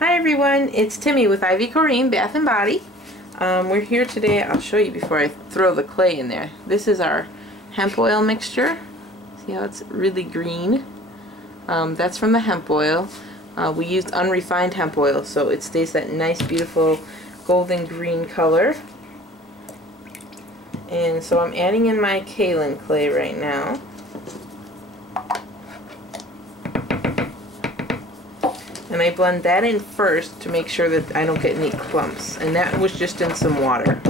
Hi everyone, it's Timmy with Ivy Coreen Bath and Body. We're here today. I'll show you before I throw the clay in there. This is our hemp oil mixture. See how it's really green? That's from the hemp oil. We used unrefined hemp oil, so it stays that nice, beautiful golden green color. And so I'm adding in my kaolin clay right now. And I blend that in first to make sure that I don't get any clumps. And that was just in some water.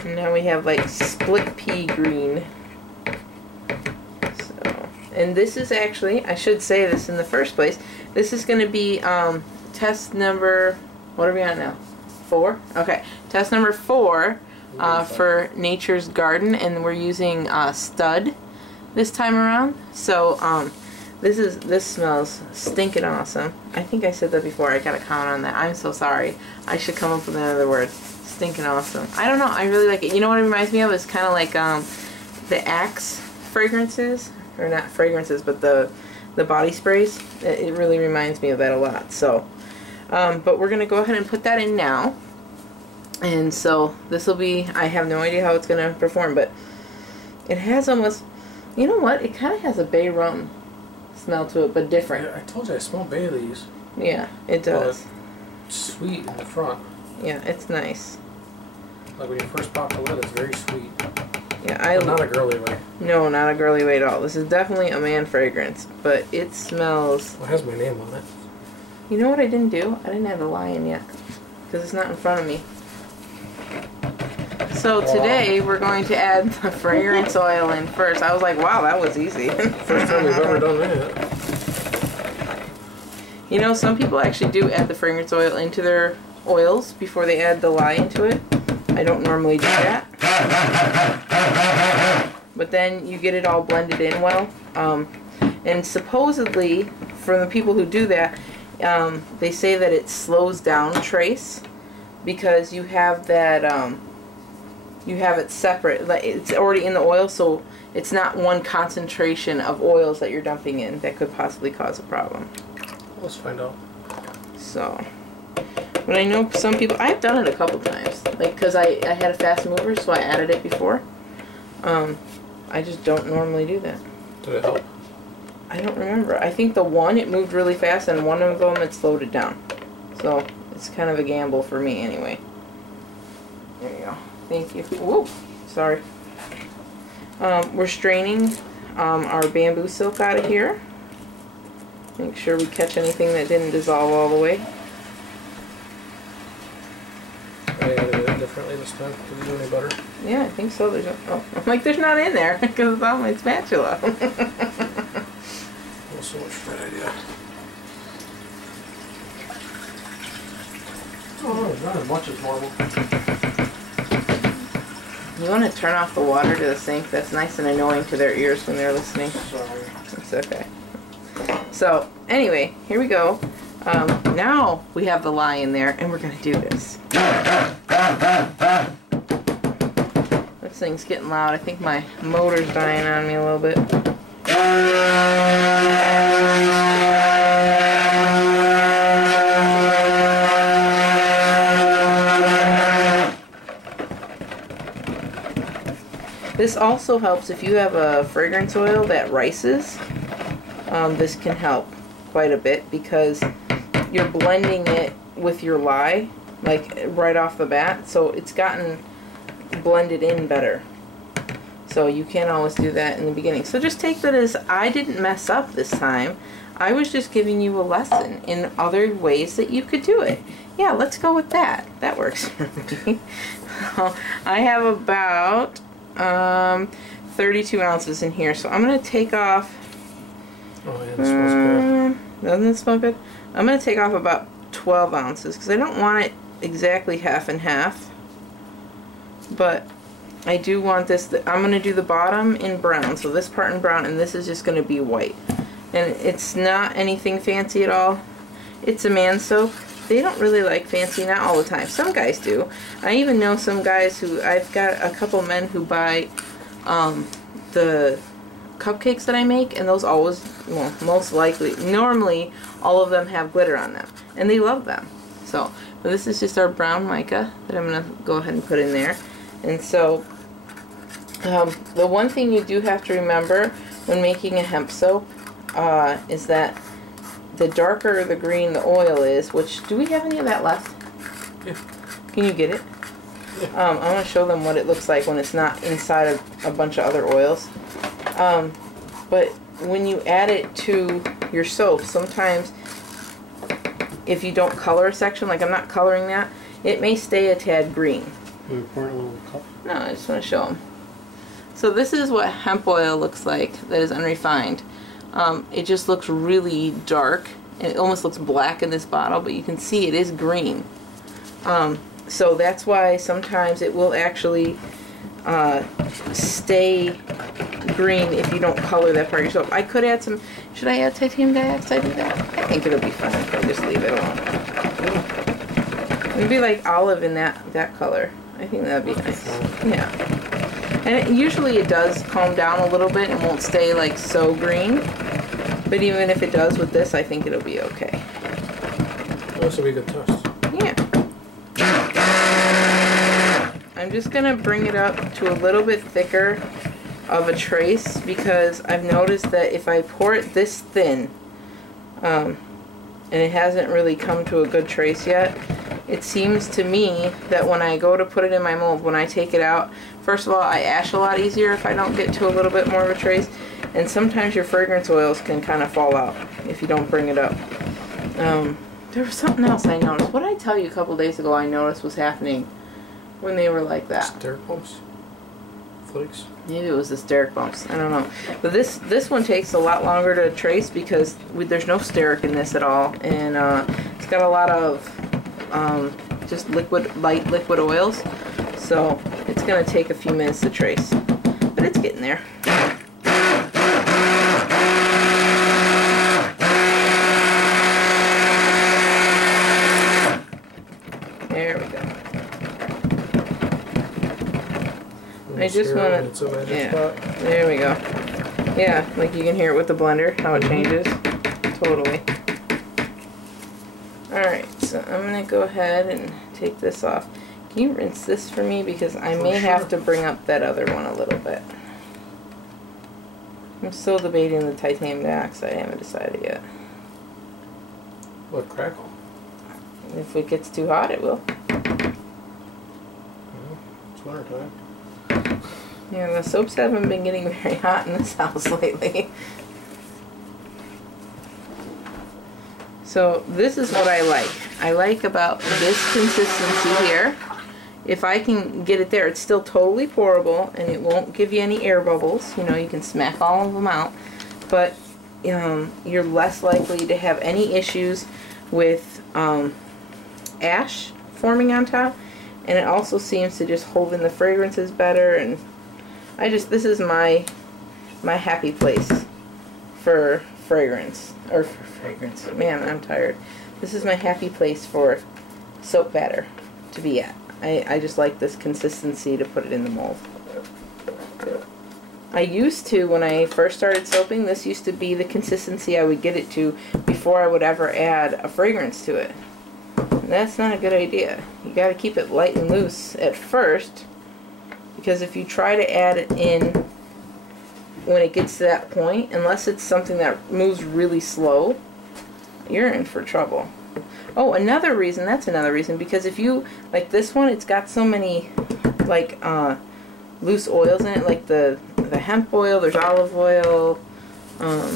And now we have like split pea green. So, and this is actually, I should say this in the first place, this is going to be test number, what are we on now? 4? Okay, test number 4 for Nature's Garden, and we're using stud this time around. So this smells stinking awesome. I think I said that before. I got a comment on that. I'm so sorry. I should come up with another word. Stinking awesome. I don't know. I really like it. You know what it reminds me of? It's kind of like the Axe fragrances, or not fragrances, but the body sprays. It really reminds me of that a lot. So. But we're going to go ahead and put that in now. And so this will be, I have no idea how it's going to perform, but it has almost, you know what, it kind of has a bay rum smell to it, but different. Yeah, I told you I smell bay leaves. Yeah, it does. It's sweet in the front. Yeah, it's nice. Like when you first pop the lid, it's very sweet. Yeah, but not a girly way. No, not a girly way at all. This is definitely a man fragrance, but it smells... Well, it has my name on it. You know what I didn't do? I didn't have the lion yet, because it's not in front of me. So today we're going to add the fragrance oil in first. I was like, wow, that was easy. First time we've ever done that. You know, some people actually do add the fragrance oil into their oils before they add the lye into it. I don't normally do that. But then you get it all blended in well. And supposedly, for the people who do that, they say that it slows down trace because you have that you have it separate, like it's already in the oil, so it's not one concentration of oils that you're dumping in that could possibly cause a problem. Let's find out. So, but I know some people, I've done it a couple times, like because I had a fast mover, so I added it before. I just don't normally do that. Did it help? I don't remember. I think the one, it moved really fast, and one of them, it slowed it down. So, it's kind of a gamble for me anyway. There you go. Thank you. Whoa, sorry. We're straining our bamboo silk out of here. Make sure we catch anything that didn't dissolve all the way. I added it differently this time. Did you do any better? Yeah, I think so. There's oh, I'm like, there's not in there because it's on my spatula. So much for that idea. Oh, not as much as normal. You want to turn off the water to the sink? That's nice and annoying to their ears when they're listening. Sorry. It's okay. So, anyway, here we go. Now we have the lye in there, and we're going to do this. This thing's getting loud. I think my motor's dying on me a little bit. This also helps if you have a fragrance oil that rices. This can help quite a bit because you're blending it with your lye, like right off the bat, so it's gotten blended in better. So you can't always do that in the beginning. So just take that as I didn't mess up this time. I was just giving you a lesson in other ways that you could do it. Yeah, let's go with that. That works for me. So I have about 32 ounces in here. So I'm going to take off. Oh yeah, this smells good. Doesn't it smell good? I'm going to take off about 12 ounces because I don't want it exactly half and half. But I do want this, I'm going to do the bottom in brown, so this part in brown, and this is just going to be white. And it's not anything fancy at all. It's a man soap. they don't really like fancy, not all the time. Some guys do. I even know some guys who, I've got a couple men who buy the cupcakes that I make, and those always, well, most likely, normally all of them have glitter on them, and they love them. So, but this is just our brown mica that I'm going to go ahead and put in there. And so, the one thing you do have to remember when making a hemp soap is that the darker the green the oil is, which, do we have any of that left? Yeah. Can you get it? Yeah. I want to show them what it looks like when it's not inside of a bunch of other oils. But when you add it to your soap, sometimes if you don't color a section, like I'm not coloring that, it may stay a tad green. Can we pour it in a little cup? No, I just want to show them. So this is what hemp oil looks like that is unrefined. It just looks really dark, and it almost looks black in this bottle, but you can see it is green. So that's why sometimes it will actually stay green if you don't color that part of your soap. I could add some, should I add titanium dioxide to that? I think it'll be fine if I just leave it alone. Maybe like olive in that color. I think that'd be nice. Yeah. And usually it does calm down a little bit and won't stay like so green. But even if it does with this, I think it'll be okay. This will be a good test. Yeah. I'm just going to bring it up to a little bit thicker of a trace, because I've noticed that if I pour it this thin, and it hasn't really come to a good trace yet, it seems to me that when I go to put it in my mold, when I take it out, first of all, I ash a lot easier if I don't get to a little bit more of a trace, and sometimes your fragrance oils can kind of fall out if you don't bring it up. There was something else I noticed. What did I tell you a couple days ago I noticed was happening when they were like that? Steric bumps? Flakes? Maybe it was the steric bumps. I don't know. But this one takes a lot longer to trace because there's no steric in this at all, and it's got a lot of just light liquid oils, so it's going to take a few minutes to trace, but it's getting there. There we go. I just want to, yeah, there we go. Yeah, like you can hear it with the blender, how it changes. Totally. Alright, so I'm going to go ahead and take this off. Can you rinse this for me? Because I may have to bring up that other one a little bit. I'm still debating the titanium dioxide. I haven't decided yet. What, crackle? If it gets too hot, it will. Well, it's winter time. Yeah, the soaps haven't been getting very hot in this house lately. So this is what I like. I like about this consistency here. If I can get it there, it's still totally pourable and it won't give you any air bubbles. You know, you can smack all of them out. But you're less likely to have any issues with ash forming on top. And it also seems to just hold in the fragrances better. And this is my happy place for fragrance. Or for fragrance. Man, I'm tired. This is my happy place for soap batter to be at. I just like this consistency to put it in the mold. I used to, when I first started soaping, this used to be the consistency I would get it to before I would ever add a fragrance to it. And that's not a good idea. You got to keep it light and loose at first, because if you try to add it in when it gets to that point, unless it's something that moves really slow, you're in for trouble. Oh, another reason, that's another reason, because if you, like this one, it's got so many, like, loose oils in it, like the hemp oil, there's olive oil, I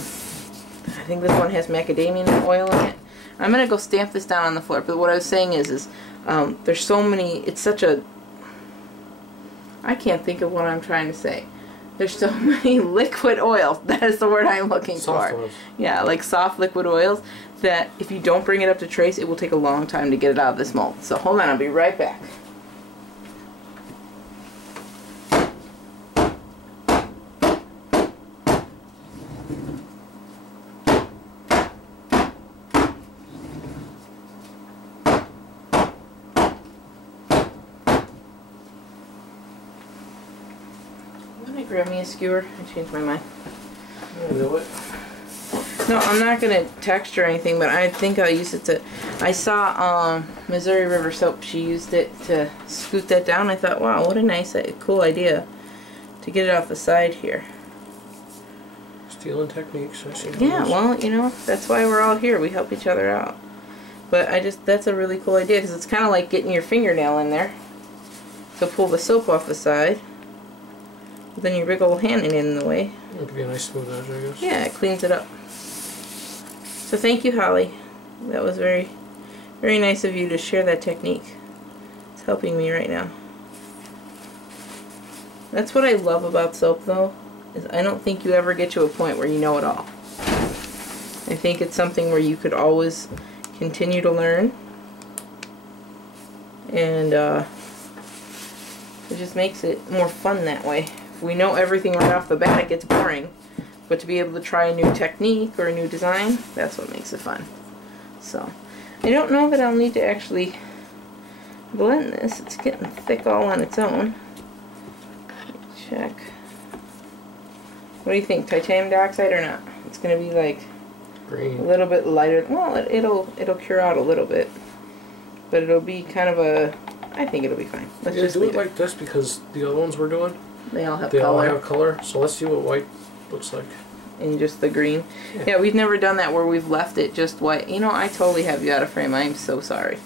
think this one has macadamia oil in it. I'm going to go stamp this down on the floor, but what I was saying is there's so many, it's such a, I can't think of what I'm trying to say. There's so many liquid oils, that is the word I'm looking Soft for. oils. Yeah, like soft liquid oils, that if you don't bring it up to trace, it will take a long time to get it out of this mold. So hold on, I'll be right back. grab me a skewer? I changed my mind. You know what? No, I'm not going to texture anything, but I think I'll use it to... I saw Missouri River Soap. She used it to scoot that down. I thought, wow, what a nice, cool idea to get it off the side here. Stealing techniques. I see. Yeah, well, you know, that's why we're all here. We help each other out. But that's a really cool idea because it's kind of like getting your fingernail in there to pull the soap off the side. But then your big old hand ain't in the way. It'll give you a nice smooth edge, I guess. Yeah, it cleans it up. So thank you, Holly. That was very, very nice of you to share that technique. It's helping me right now. That's what I love about soap, though, is I don't think you ever get to a point where you know it all. I think it's something where you could always continue to learn, and it just makes it more fun that way. If we know everything right off the bat, it gets boring. But to be able to try a new technique or a new design, that's what makes it fun. So, I don't know that I'll need to actually blend this. It's getting thick all on its own. Check. What do you think? Titanium dioxide or not? It's going to be like green. A little bit lighter. Well, it'll cure out a little bit, but it'll be kind of a. I think it'll be fine. Let's just do it like this because the other ones we're doing, they all have color. So let's see what white looks like. And just the green. Yeah, we've never done that where we've left it just white. You know, I totally have you out of frame. I'm so sorry.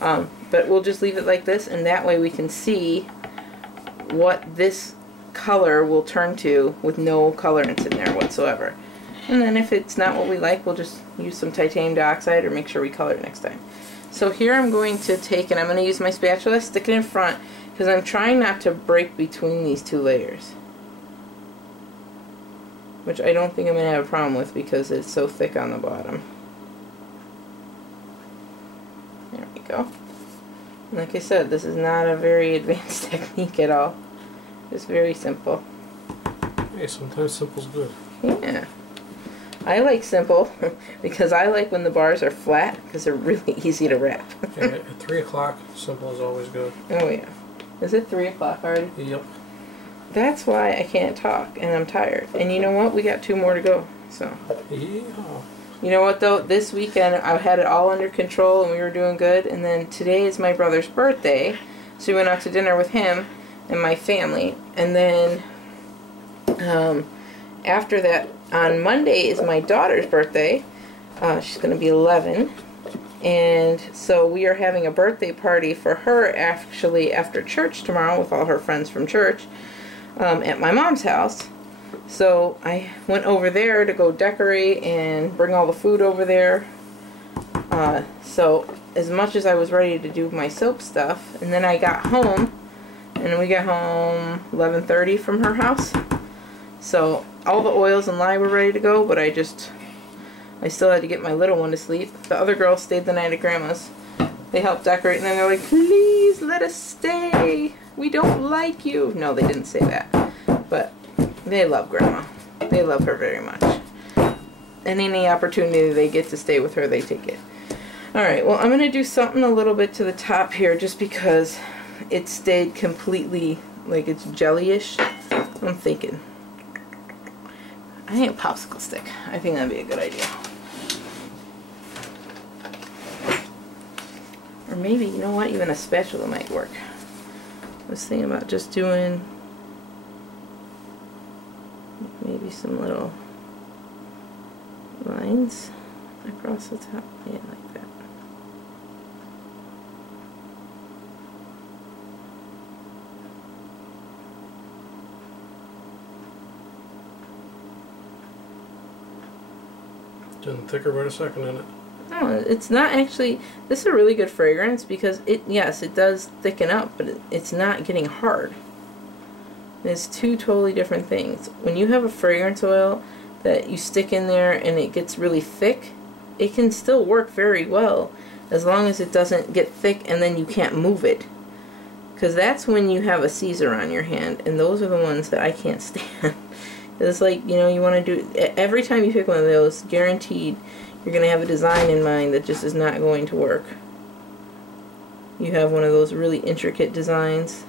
But we'll just leave it like this, and that way we can see what this color will turn to with no colorants in there whatsoever. And then if it's not what we like, we'll just use some titanium dioxide or make sure we color it next time. So here I'm going to take, and I'm going to use my spatula, stick it in front, because I'm trying not to break between these two layers. Which I don't think I'm going to have a problem with because it's so thick on the bottom. There we go. And like I said, this is not a very advanced technique at all. Just very simple. Hey, sometimes simple's good. Yeah. I like simple because I like when the bars are flat because they're really easy to wrap. Yeah, at 3 o'clock, simple is always good. Oh yeah. Is it 3 o'clock already? Yep. That's why I can't talk and I'm tired. And you know what? We got 2 more to go. So. Yeah. You know what though? This weekend I had it all under control and we were doing good. And then today is my brother's birthday, so we went out to dinner with him and my family. And then after that, on Monday is my daughter's birthday. She's going to be 11. And so we are having a birthday party for her actually after church tomorrow with all her friends from church at my mom's house. So I went over there to go decorate and bring all the food over there. So as much as I was ready to do my soap stuff, and then I got home, and we got home 11:30 from her house. So all the oils and lye were ready to go, but I still had to get my little one to sleep. The other girls stayed the night at Grandma's. They helped decorate, and then they're like, please let us stay. We don't like you. No, they didn't say that. But they love Grandma. They love her very much. And any opportunity they get to stay with her, they take it. Alright, well, I'm going to do something a little bit to the top here just because it stayed completely, like it's jelly-ish. I'm thinking. I think a popsicle stick. I think that'd be a good idea. Or maybe, you know what, even a spatula might work. I was thinking about just doing maybe some little lines across the top. Yeah, like that. Didn't thicker by a second in it. No, it's not actually. This is a really good fragrance because yes, it does thicken up, but it's not getting hard. It's 2 totally different things. When you have a fragrance oil that you stick in there and it gets really thick, it can still work very well as long as it doesn't get thick and then you can't move it. Because that's when you have a Caesar on your hand, and those are the ones that I can't stand. It's like, you know, you want to do, every time you pick one of those, guaranteed you're going to have a design in mind that just is not going to work. You have one of those really intricate designs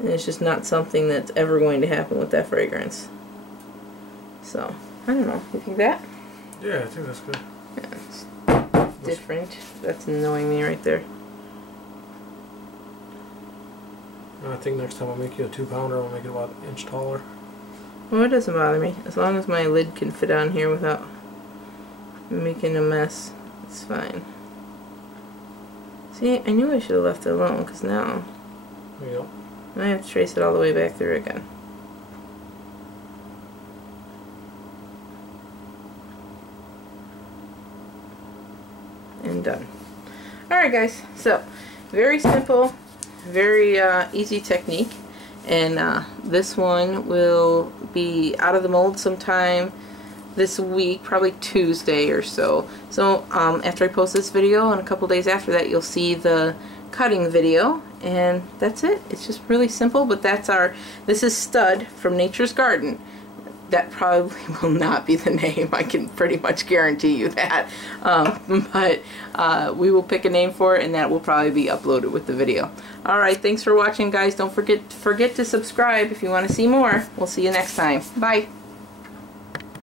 And it's just not something that's ever going to happen with that fragrance. So, I don't know. You think that? Yeah, I think that's good. Yeah, it's different. That's annoying me right there. I think next time I'll make you a 2-pounder, I'll make it about an inch taller. Well, it doesn't bother me. As long as my lid can fit on here without making a mess, it's fine. See, I knew I should have left it alone, because now Yep. I have to trace it all the way back through again. And done. Alright guys, so very simple, very easy technique, and this one will be out of the mold sometime this week, probably Tuesday or so. So after I post this video, and a couple days after that, you'll see the cutting video, and that's it. It's just really simple, but this is Stud from Nature's Garden. That probably will not be the name, I can pretty much guarantee you that. But we will pick a name for it, and that will probably be uploaded with the video. Alright, thanks for watching guys. Don't forget to subscribe if you want to see more. We'll see you next time. Bye.